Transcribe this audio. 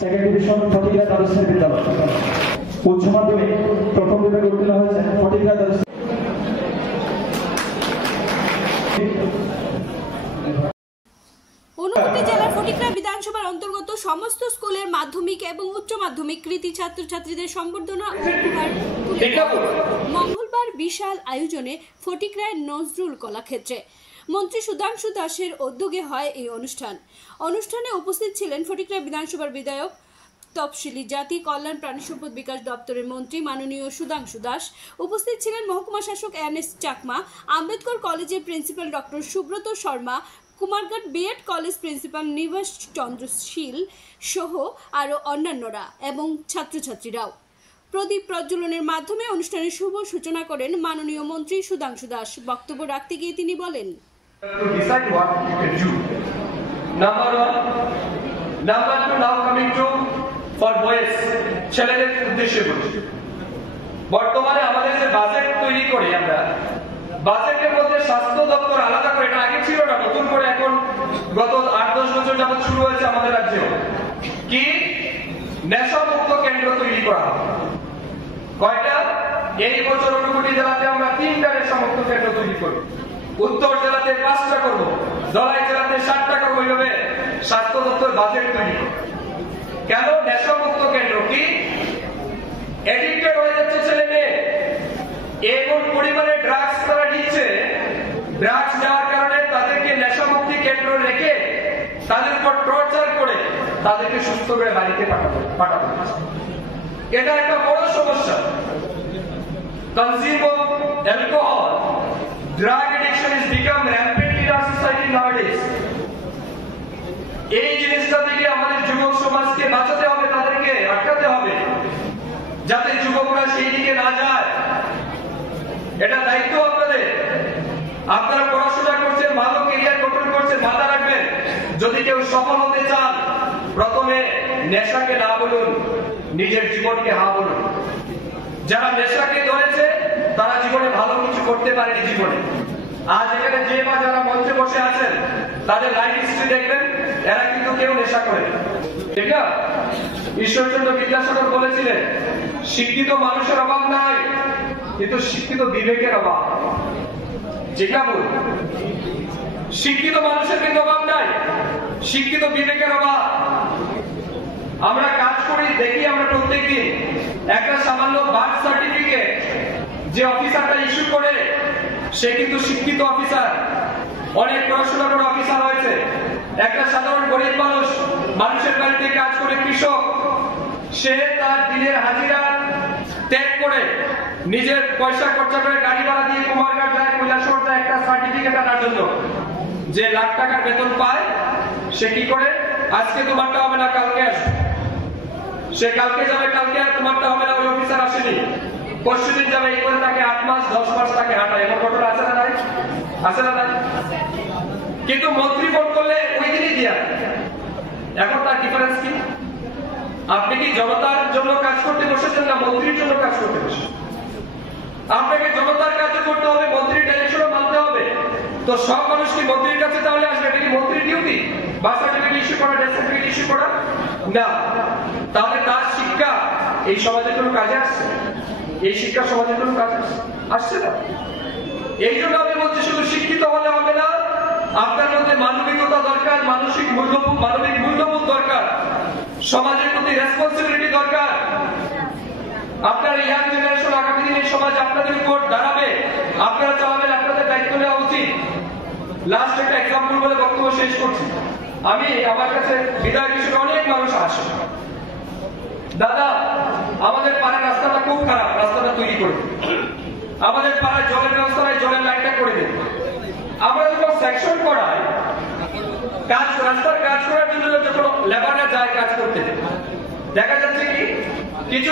Second division ফটিকরা দ্বাদশ বিদ্যালয়। উচ্চ মাধ্যমিক প্রথম বিভাগে উত্তীর্ণ হয়েছেন ফটিকরা দ্বাদশ। ঊনকোটি জেলার ফটিকরা বিধানসভার অন্তর্গত সমস্ত স্কুলের মাধ্যমিক এবং উচ্চ মাধ্যমিক কৃতী ছাত্রছাত্রীদের সম্বর্ধনা উপহার মঙ্গলবার বিশাল আয়োজনে ফটিকরায় নজরুল কলাক্ষেত্রে মন্ত্রী সুধাংশু দাসের উদ্যোগে হয় এই অনুষ্ঠানে উপস্থিত ছিলেন ফটিকরা বিধানসভার বিধায়ক, তফসিলি জাতি কল্যাণ প্রাণী সম্পদ বিকাশ দপ্তরের মন্ত্রী মাননীয় সুধাংশু দাস। উপস্থিত ছিলেন মহকুমা শাসক এন.এস. চাকমা, আম্বেদকর কলেজের principal doctor Subrata Sharma, Kumarghat B Ed college principal Nibas Chandra শীল সহ আরও অন্যান্যরা এবং ছাত্রছাত্রীরাও। প্রদীপ প্রজ্বলনের মাধ্যমে অনুষ্ঠানের শুভ সূচনা করেন মাননীয় মন্ত্রী সুধাংশু দাস। বক্তব্য রাখতে গিয়ে তিনি বলেন, বর্তমানে আমাদের যে বাজেট তৈরি করি আমরা, বাজেটের মধ্যে স্বাস্থ্য দপ্তর আলাদা করে, এটা আগে ছিল না, নতুন করে এখন গত 8-10 বছর যাবত শুরু হয়েছে আমাদের রাজ্যে, কি নেশামুক্ত কেন্দ্র তৈরি করা হবে। কয়টা? এই বছর ঊনকোটি জেলাতে আমরা 3টা নেশামুক্ত কেন্দ্র তৈরি করব, উত্তর জেলাতে 5টা করব, ধলাই জেলাতে 7টা করব। এইভাবে স্বাস্থ্য দপ্তর বাজেট তৈরি করব। কেন নেশামুক্ত কেন্দ্র? কি এডিক্টেড হয়ে যাচ্ছে ছেলে মেয়ে, এমন পরিমাণে ড্রাগস তারা নিচ্ছে, ড্রাগস নেওয়ার কারণে তাদেরকে নেশামুক্তি কেন্দ্র রেখে তাদের উপর টর্চার করে তাদেরকে সুস্থ করে বাড়িতে পাঠাবো। এটা একটা বড় সমস্যা। Consume of alcohol, drug addiction is become rampant in our society nowadays. এই জিনিসটা থেকে আমাদের যুবক সমাজকে বাঁচাতে হবে, তাদেরকে আটকাতে হবে, যাতে যুবকরা সেই দিকে না যায়। এটা দায়িত্ব আপনাদের। আপনারা পড়াশোনা করছেন, ভালো ক্যারিয়ার গঠন করছেন, মাথা রাখবেন, যদি কেউ সফল হতে চান, প্রথমে নেশাকে না বলুন, নিজের জীবনকে হা বলুন। যারা নেশাকে ধরেছে তারা জীবনে ভালো কিছু করতে পারেনি জীবনে। আজ এখানে যে বা যারা মঞ্চে বসে আছেন, তাদের লাইফ হিস্ট্রি দেখবেন, এরা কিন্তু কেউ নেশা করে, ঠিক না? ঈশ্বরচন্দ্র বিদ্যাসাগর বলেছিলেন, শিক্ষিত মানুষের অভাব নাই, কিন্তু শিক্ষিত বিবেকের অভাব। ঠিক না? বল, শিক্ষিত মানুষের কিন্তু অভাব নাই, শিক্ষিত বিবেকের অভাব। আমরা কাজ করি, দেখি আমরা প্রত্যেকদিন একটা সামান্য বার্থ সার্টিফিকেট যে অফিসারটা ইস্যু করে, সে কিন্তু শিক্ষিত অফিসার, অনেক পড়াশোনা করে অফিসার হয়েছে। একটা সাধারণ গরিব মানুষ, মানুষের বাড়িতে কাজ করে কৃষক, সে তার দিনের হাজিরা ত্যাগ করে নিজের পয়সা খরচা করে গাড়ি ভাড়া দিয়ে কুমারঘাট যায়, কৈলাসহর যায় একটা সার্টিফিকেট আনার জন্য। যে লাখ টাকার বেতন পায়, সে কি করে? আজকে তোমারটা হবে না, কালকে আসবে। সে কালকে যাবে, কালকে আর তোমারটা হবে না, ওই অফিসার আসেনি, পরশুদিন যাবে। এই করে তাকে 8 মাস 10 মাস তাকে হাঁটায়। এমন ঘটনা আছে না নাই? আছে না নাই? কিন্তু মন্ত্রী ফোন করলে ওই দিনই দিয়া। এখন তার ডিফারেন্স কি? আপনি কি জনতার জন্য কাজ করতে বসেছেন না মন্ত্রীর জন্য কাজ করতে বসেছেন? আপনাকে জনতার কাজ করতে হবে, মন্ত্রীর ডাইরেকশনও মানতে হবে। তো সব মানুষ কি মন্ত্রীর কাছে তাহলে আসবে? এটা কি মন্ত্রীর ডিউটি? বার্থ সার্টিফিকেট ইস্যু করা, ডেথ সার্টিফিকেট ইস্যু করা? না। তাহলে তার শিক্ষা এই সমাজের কোনো কাজে আসছে? এই শিক্ষা সমাজের কোনো কাজে আসছে না। এই জন্য আমি বলছি, শুধু শিক্ষিত হলে হবে না, আপনার মধ্যে মানবিকতা দরকার, মানবিক মূল্যবোধ দরকার, সমাজের প্রতি রেসপন্সিবিলিটি দরকার। আপনার ইয়াং জেনারেশন আগামী দিনে সমাজ আপনাদের উপর দাঁড়াবে, আপনারা চালাবেন, আপনাদের দায়িত্ব নেওয়া উচিত। লাস্ট একটা এক্সাম্পল বলে বক্তব্য শেষ করছি। আমি আমার কাছে বিদায় হিসেবে অনেক মানুষ আসে, দাদা আমাদের পাড়ার রাস্তাটা খুব খারাপ, রাস্তাটা তৈরি করে দিন। আমাদের পাড়ায় জলের ব্যবস্থা নাই, জলের লাইনটা করে দিন। আমরা যখন সেকশন করাই, রাস্তার কাজ করার জন্য যখন লেবাররা যায় কাজ করতে, দেখা যাচ্ছে কি কিছু